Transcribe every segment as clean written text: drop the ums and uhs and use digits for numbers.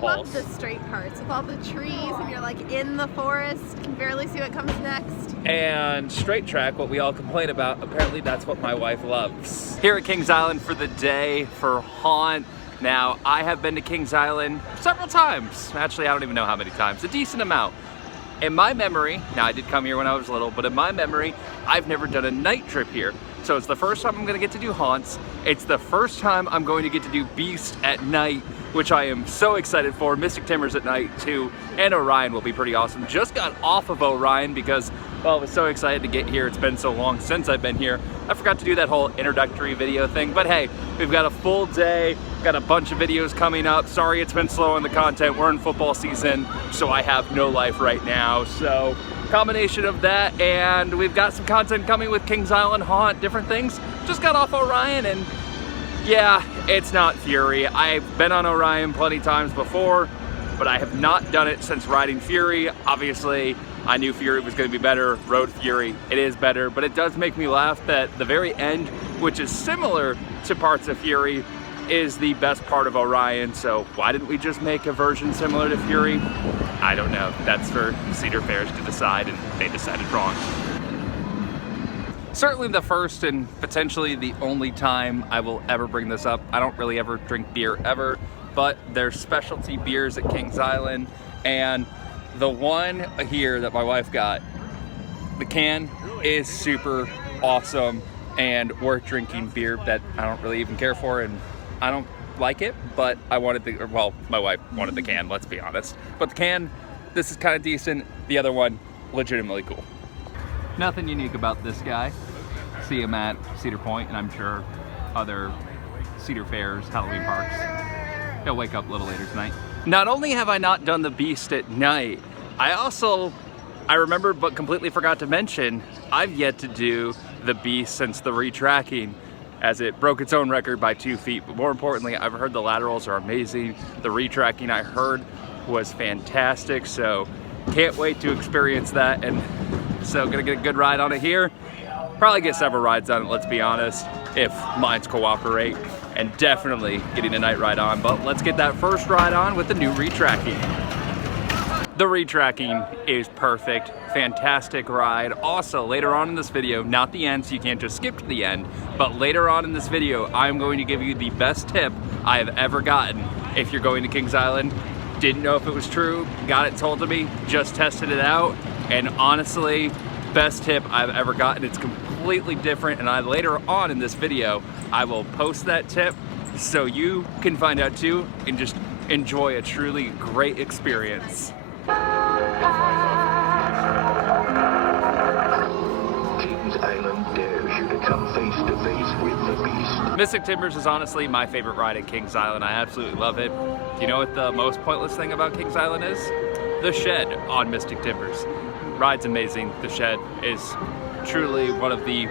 falls. I love the straight parts with all the trees and you're like in the forest, can barely see what comes next. And straight track, what we all complain about, apparently that's what my wife loves. Here at Kings Island for the day for Haunt. Now, I have been to Kings Island several times. Actually, I don't even know how many times, a decent amount. In my memory, now I did come here when I was little, but in my memory, I've never done a night trip here. So it's the first time I'm gonna get to do Haunts. It's the first time I'm going to get to do Beast at night, which I am so excited for. Mystic Timbers at night too, and Orion will be pretty awesome. Just got off of Orion because, well, I was so excited to get here. It's been so long since I've been here. I forgot to do that whole introductory video thing, but hey, we've got a full day, got a bunch of videos coming up. Sorry it's been slow on the content. We're in football season, so I have no life right now. So combination of that, and we've got some content coming with Kings Island Haunt, different things. Just got off Orion, and yeah, it's not Fury. I've been on Orion plenty times before, but I have not done it since riding Fury. Obviously, I knew Fury was going to be better, rode Fury, it is better, but it does make me laugh that the very end, which is similar to parts of Fury, is the best part of Orion. So why didn't we just make a version similar to Fury? I don't know. That's for Cedar Fairs to decide, and they decided wrong. Certainly the first and potentially the only time I will ever bring this up. I don't really ever drink beer ever, but there's specialty beers at Kings Island, and the one here that my wife got, the can is super awesome and worth drinking beer that I don't really even care for, and I don't like it, but I wanted the, well, my wife wanted the can, let's be honest. But the can, this is kind of decent. The other one, legitimately cool. Nothing unique about this guy. See him at Cedar Point, and I'm sure other Cedar Fairs, Halloween parks. He'll wake up a little later tonight. Not only have I not done the Beast at night, I remember but completely forgot to mention, I've yet to do the Beast since the retracking, as it broke its own record by 2 feet. But more importantly, I've heard the laterals are amazing. The retracking I heard was fantastic, so can't wait to experience that. And so gonna get a good ride on it here. Probably get several rides on it, let's be honest, if mines cooperate, and definitely getting a night ride on. But let's get that first ride on with the new retracking. The retracking is perfect, fantastic ride. Also, later on in this video, not the end, so you can't just skip to the end, but later on in this video, I'm going to give you the best tip I have ever gotten if you're going to Kings Island. Didn't know if it was true, got it told to me, just tested it out, and honestly, best tip I've ever gotten. It's completely different, and later on in this video, I will post that tip so you can find out too and just enjoy a truly great experience. Kings Island dares you to come face to face with the Beast. Mystic Timbers is honestly my favorite ride at Kings Island. I absolutely love it. Do you know what the most pointless thing about Kings Island is? The shed on Mystic Timbers. Ride's amazing. The shed is truly one of the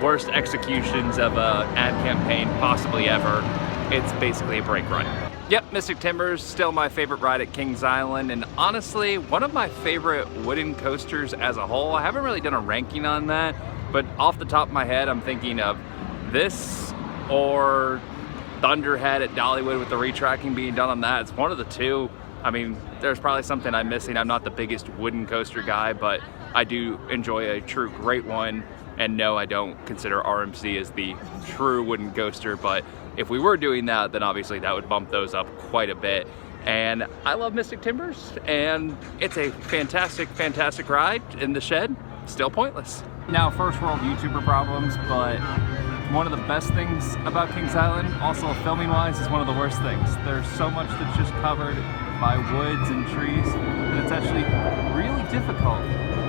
worst executions of an ad campaign possibly ever. It's basically a brake run. Yep, Mystic Timbers, still my favorite ride at Kings Island, and honestly, one of my favorite wooden coasters as a whole. I haven't really done a ranking on that, but off the top of my head, I'm thinking of this or Thunderhead at Dollywood with the retracking being done on that. It's one of the two. I mean, there's probably something I'm missing. I'm not the biggest wooden coaster guy, but I do enjoy a true great one. And no, I don't consider RMC as the true wooden coaster, but if we were doing that, then obviously that would bump those up quite a bit. And I love Mystic Timbers, and it's a fantastic, fantastic ride. In the shed, still pointless. Now, first world YouTuber problems, but one of the best things about Kings Island, also filming wise, is one of the worst things. There's so much that's just covered by woods and trees, and it's actually really difficult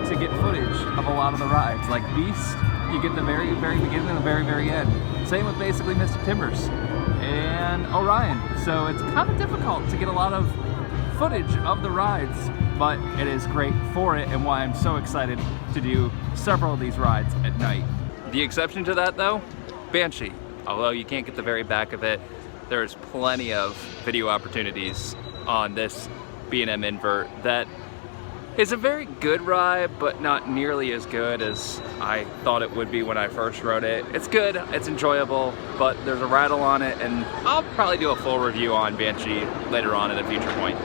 to get footage of a lot of the rides. Like Beast, you get the very, very beginning and the very, very end. Same with basically Mystic Timbers and Orion. So it's kind of difficult to get a lot of footage of the rides, but it is great for it, and why I'm so excited to do several of these rides at night. The exception to that though, Banshee. Although you can't get the very back of it, there's plenty of video opportunities on this B&M invert that It's a very good ride, but not nearly as good as I thought it would be when I first rode it. It's good, it's enjoyable, but there's a rattle on it, and I'll probably do a full review on Banshee later on at a future point.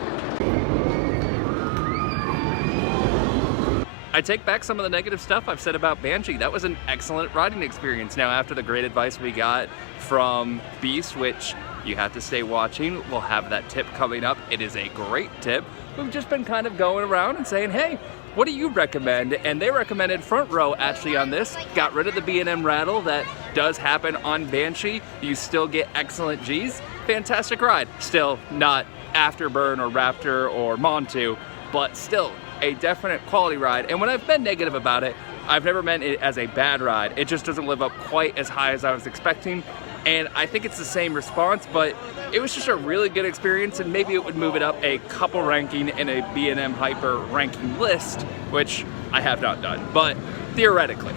I take back some of the negative stuff I've said about Banshee. That was an excellent riding experience. Now, after the great advice we got from Beast, which you have to stay watching, we'll have that tip coming up. It is a great tip. We've just been kind of going around and saying, hey, what do you recommend? And they recommended Front Row actually on this. Got rid of the B&M rattle that does happen on Banshee. You still get excellent G's. Fantastic ride. Still not Afterburn or Raptor or Montu, but still a definite quality ride. And when I've been negative about it, I've never meant it as a bad ride. It just doesn't live up quite as high as I was expecting. And I think it's the same response, but it was just a really good experience, and maybe it would move it up a couple ranking in a B&M Hyper ranking list, which I have not done, but theoretically.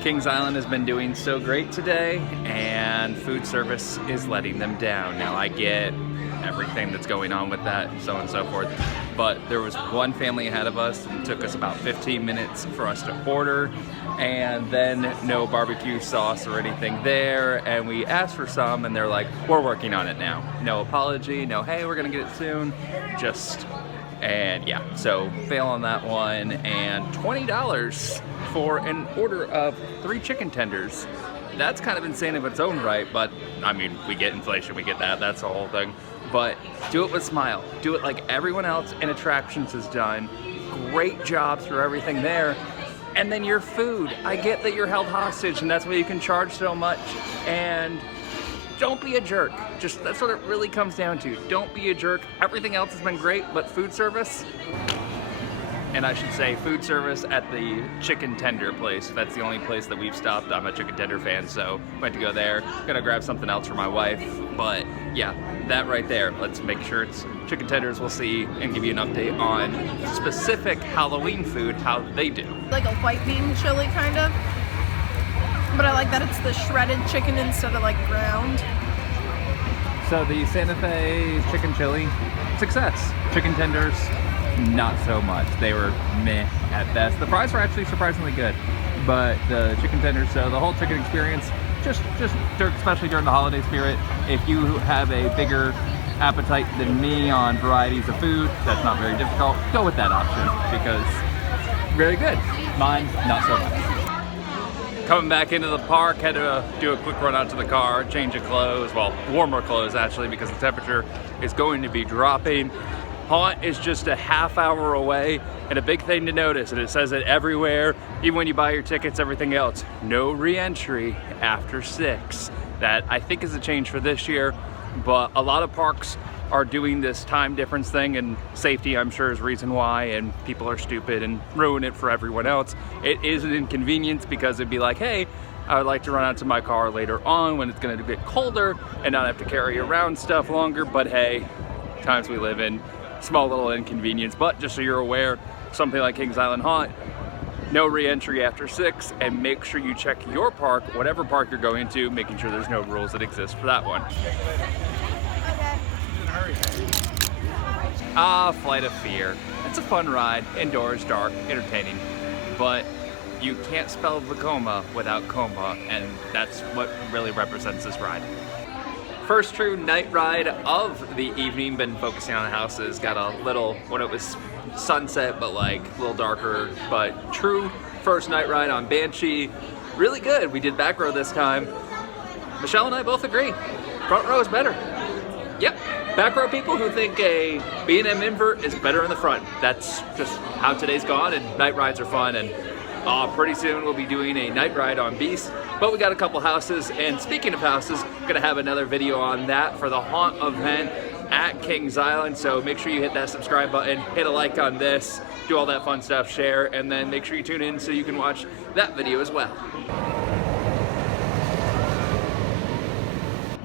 Kings Island has been doing so great today, and food service is letting them down. Now, I get everything that's going on with that, so on and so forth, but there was one family ahead of us. It took us about 15 minutes for us to order, and then no barbecue sauce or anything there, and we asked for some, and they're like, we're working on it now. No apology, no, hey, we're gonna get it soon, and yeah, so fail on that one. And $20 for an order of 3 chicken tenders. That's kind of insane in its own right, but I mean, we get inflation, we get that, that's the whole thing. But do it with smile. Do it like everyone else in attractions has done. Great job through everything there. And then your food. I get that you're held hostage and that's why you can charge so much. And don't be a jerk. Just, that's what it really comes down to. Don't be a jerk. Everything else has been great, but food service, and I should say food service at the chicken tender place. That's the only place that we've stopped. I'm a chicken tender fan, so went to go there. Gonna grab something else for my wife, but yeah, that right there. Let's make sure it's chicken tenders. We'll see and give you an update on specific Halloween food, how they do. Like a white bean chili kind of, but I like that it's the shredded chicken instead of like ground. So the Santa Fe chicken chili, success. Chicken tenders, not so much. They were meh at best. The fries were actually surprisingly good, but the chicken tenders, so the whole chicken experience, just especially during the holiday spirit, if you have a bigger appetite than me on varieties of food, that's not very difficult, go with that option because very good. Mine, not so much. Coming back into the park, had to do a quick run out to the car, change of clothes, well, warmer clothes actually, because the temperature is going to be dropping. Haunt is just a half hour away, and a big thing to notice, and it says it everywhere, even when you buy your tickets, everything else, no re-entry after 6. That I think is a change for this year, but a lot of parks are doing this time difference thing, and safety I'm sure is reason why, and people are stupid and ruin it for everyone else. It is an inconvenience because it'd be like, hey, I would like to run out to my car later on when it's going to get colder and not have to carry around stuff longer, but hey, times we live in, small little inconvenience. But just so you're aware, something like Kings Island Haunt, no re-entry after 6, and make sure you check your park, whatever park you're going to, making sure there's no rules that exist for that one. Flight of Fear. It's a fun ride, indoors, dark, entertaining, but you can't spell Vekoma without coma, and that's what really represents this ride. First true night ride of the evening, been focusing on the houses, got a little, when it was sunset, but like a little darker, but true first night ride on Banshee. Really good. We did back row this time. Michelle and I both agree. Front row is better. Yep. Back row people who think a B&M invert is better in the front. That's just how today's gone, and night rides are fun, and pretty soon we'll be doing a night ride on Beast, but we got a couple houses, and speaking of houses, gonna have another video on that for the Haunt event at Kings Island, so make sure you hit that subscribe button, hit a like on this, do all that fun stuff, share, and then make sure you tune in so you can watch that video as well.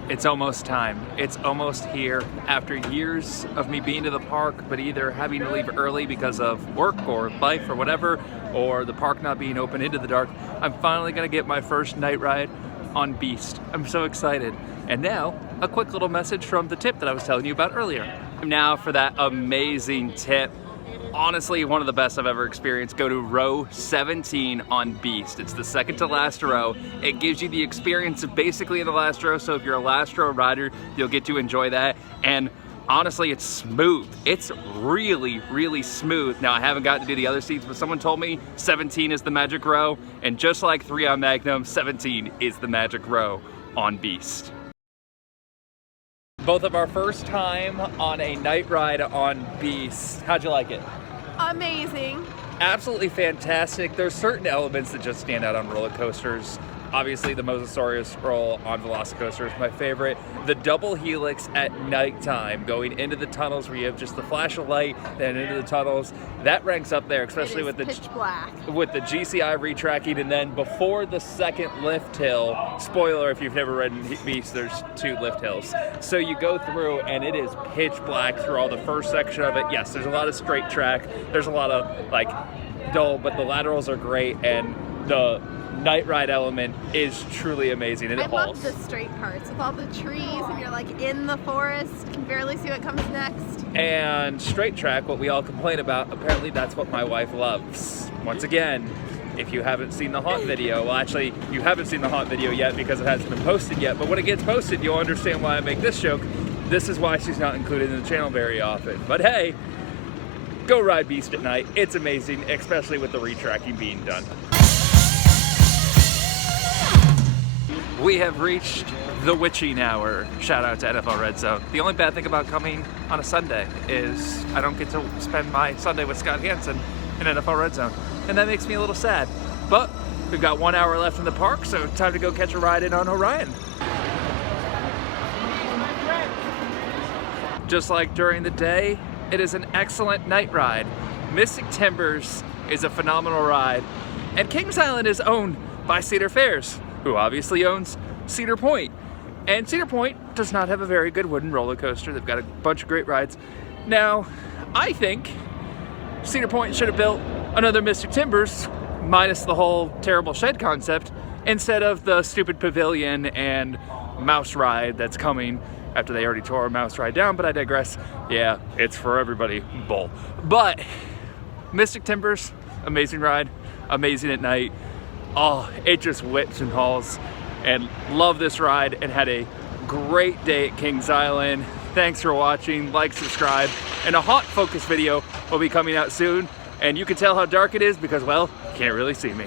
It's almost time. It's almost here. After years of me being to the park, but either having to leave early because of work or life or whatever, or the park not being open into the dark, I'm finally gonna get my first night ride on Beast. I'm so excited. And now, a quick little message from the tip that I was telling you about earlier. Now for that amazing tip. Honestly, one of the best I've ever experienced. Go to row 17 on Beast. It's the second to last row. It gives you the experience of basically in the last row, so if you're a last row rider, you'll get to enjoy that. And honestly, it's smooth. It's really, really smooth. Now, I haven't gotten to do the other seats, but someone told me 17 is the magic row, and just like 3 on Magnum, 17 is the magic row on Beast. Both of our first time on a night ride on Beast. How'd you like it? Amazing. Absolutely fantastic. There's certain elements that just stand out on roller coasters. Obviously, the Mosasaurus roll on Velocicoaster is my favorite. The double helix at nighttime, going into the tunnels where you have just the flash of light, then into the tunnels, that ranks up there, especially with the pitch black. With the GCI retracking, and then before the second lift hill. Spoiler: if you've never ridden Beast, there's 2 lift hills. So you go through, and it is pitch black through all the first section of it. Yes, there's a lot of straight track. There's a lot of like dull, but the laterals are great, and the night ride element is truly amazing, and I it love hauls. the straight parts with all the trees and you're like in the forest, can barely see what comes next. And straight track, what we all complain about, apparently that's what my wife loves. Once again, if you haven't seen the haunt video, well actually you haven't seen the haunt video yet because it hasn't been posted yet, but when it gets posted you'll understand why I make this joke. This is why she's not included in the channel very often. But hey, go ride Beast at night. It's amazing, especially with the retracking being done. We have reached the witching hour. Shout out to NFL Red Zone. The only bad thing about coming on a Sunday is I don't get to spend my Sunday with Scott Hansen in NFL Red Zone. And that makes me a little sad. But we've got 1 hour left in the park, so time to go catch a ride in on Orion. Just like during the day, it is an excellent night ride. Mystic Timbers is a phenomenal ride. And Kings Island is owned by Cedar Fares, who obviously owns Cedar Point. And Cedar Point does not have a very good wooden roller coaster. They've got a bunch of great rides. Now, I think Cedar Point should have built another Mystic Timbers, minus the whole terrible shed concept, instead of the stupid pavilion and mouse ride that's coming after they already tore a mouse ride down, but I digress. Yeah, it's for everybody, bull. But Mystic Timbers, amazing ride, amazing at night. Oh, it just whips and hauls, and love this ride, and had a great day at Kings Island. Thanks for watching, like, subscribe, and a haunt focus video will be coming out soon, and you can tell how dark it is because, well, you can't really see me.